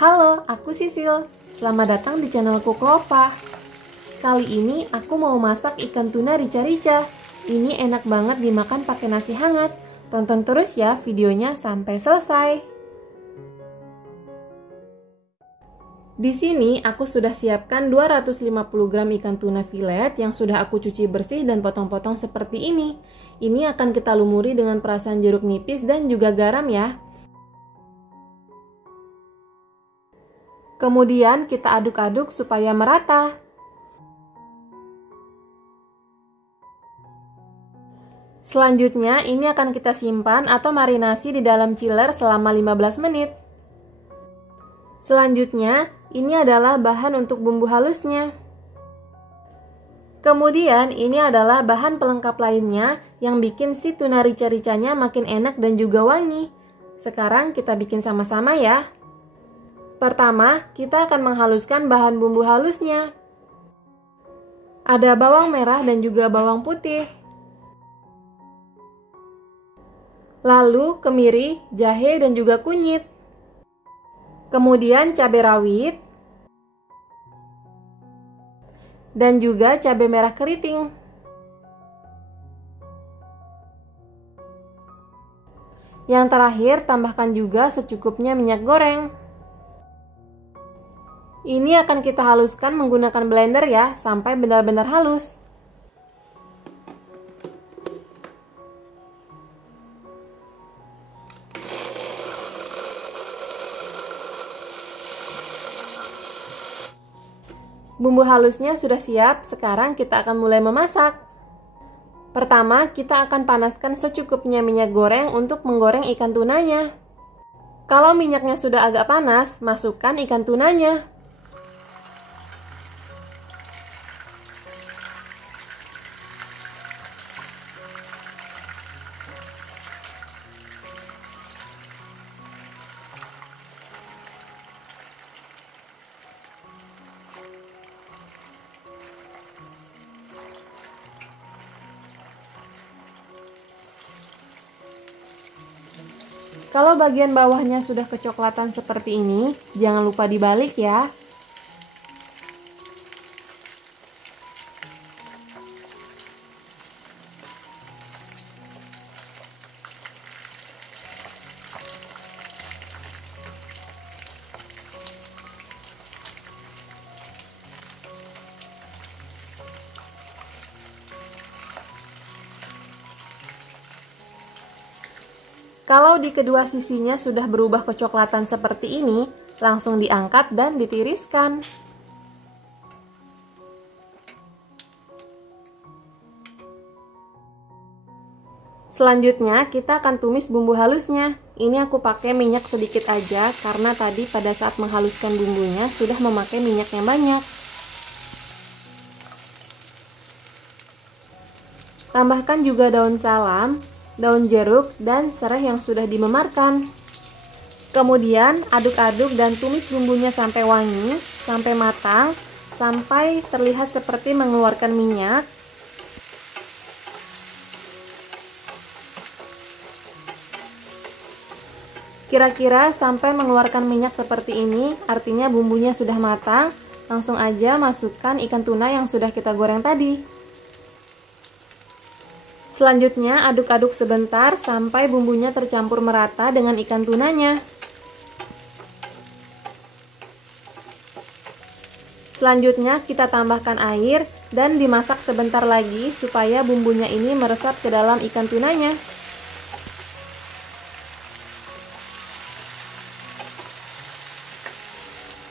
Halo, aku Sisil. Selamat datang di channelku Clova. Kali ini aku mau masak ikan tuna rica-rica. Ini enak banget dimakan pakai nasi hangat. Tonton terus ya videonya sampai selesai. Di sini aku sudah siapkan 250 gram ikan tuna filet yang sudah aku cuci bersih dan potong-potong seperti ini. Ini akan kita lumuri dengan perasan jeruk nipis dan juga garam ya. Kemudian kita aduk-aduk supaya merata. Selanjutnya ini akan kita simpan atau marinasi di dalam chiller selama 15 menit. Selanjutnya ini adalah bahan untuk bumbu halusnya. Kemudian ini adalah bahan pelengkap lainnya yang bikin si tuna rica-ricanya makin enak dan juga wangi. Sekarang kita bikin sama-sama ya. Pertama, kita akan menghaluskan bahan bumbu halusnya. Ada bawang merah dan juga bawang putih. Lalu kemiri, jahe dan juga kunyit. Kemudian cabai rawit. Dan juga cabai merah keriting. Yang terakhir, tambahkan juga secukupnya minyak goreng. Ini akan kita haluskan menggunakan blender ya, sampai benar-benar halus. Bumbu halusnya sudah siap, sekarang kita akan mulai memasak. Pertama, kita akan panaskan secukupnya minyak goreng untuk menggoreng ikan tunanya. Kalau minyaknya sudah agak panas, masukkan ikan tunanya. Kalau bagian bawahnya sudah kecoklatan seperti ini, jangan lupa dibalik ya. Kalau di kedua sisinya sudah berubah kecoklatan seperti ini, langsung diangkat dan ditiriskan. Selanjutnya kita akan tumis bumbu halusnya. Ini aku pakai minyak sedikit aja karena tadi pada saat menghaluskan bumbunya sudah memakai minyak yang banyak. Tambahkan juga daun salam, daun jeruk, dan serai yang sudah dimemarkan. Kemudian aduk-aduk dan tumis bumbunya sampai wangi, sampai matang, sampai terlihat seperti mengeluarkan minyak. Kira-kira sampai mengeluarkan minyak seperti ini, artinya bumbunya sudah matang. Langsung aja masukkan ikan tuna yang sudah kita goreng tadi. Selanjutnya aduk-aduk sebentar sampai bumbunya tercampur merata dengan ikan tunanya. Selanjutnya kita tambahkan air dan dimasak sebentar lagi supaya bumbunya ini meresap ke dalam ikan tunanya.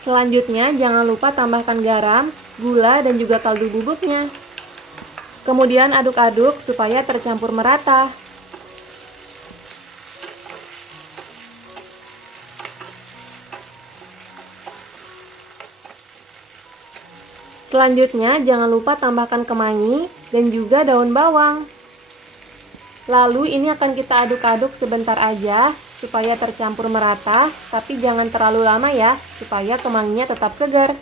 Selanjutnya jangan lupa tambahkan garam, gula, dan juga kaldu bubuknya. Kemudian aduk-aduk supaya tercampur merata. Selanjutnya jangan lupa tambahkan kemangi dan juga daun bawang. Lalu ini akan kita aduk-aduk sebentar aja supaya tercampur merata, tapi jangan terlalu lama ya, supaya kemanginya tetap segar.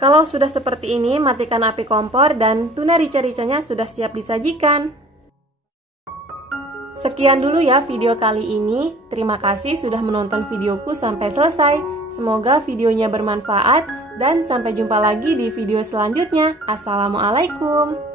Kalau sudah seperti ini, matikan api kompor dan tuna rica-ricanya sudah siap disajikan. Sekian dulu ya video kali ini. Terima kasih sudah menonton videoku sampai selesai. Semoga videonya bermanfaat dan sampai jumpa lagi di video selanjutnya. Assalamualaikum.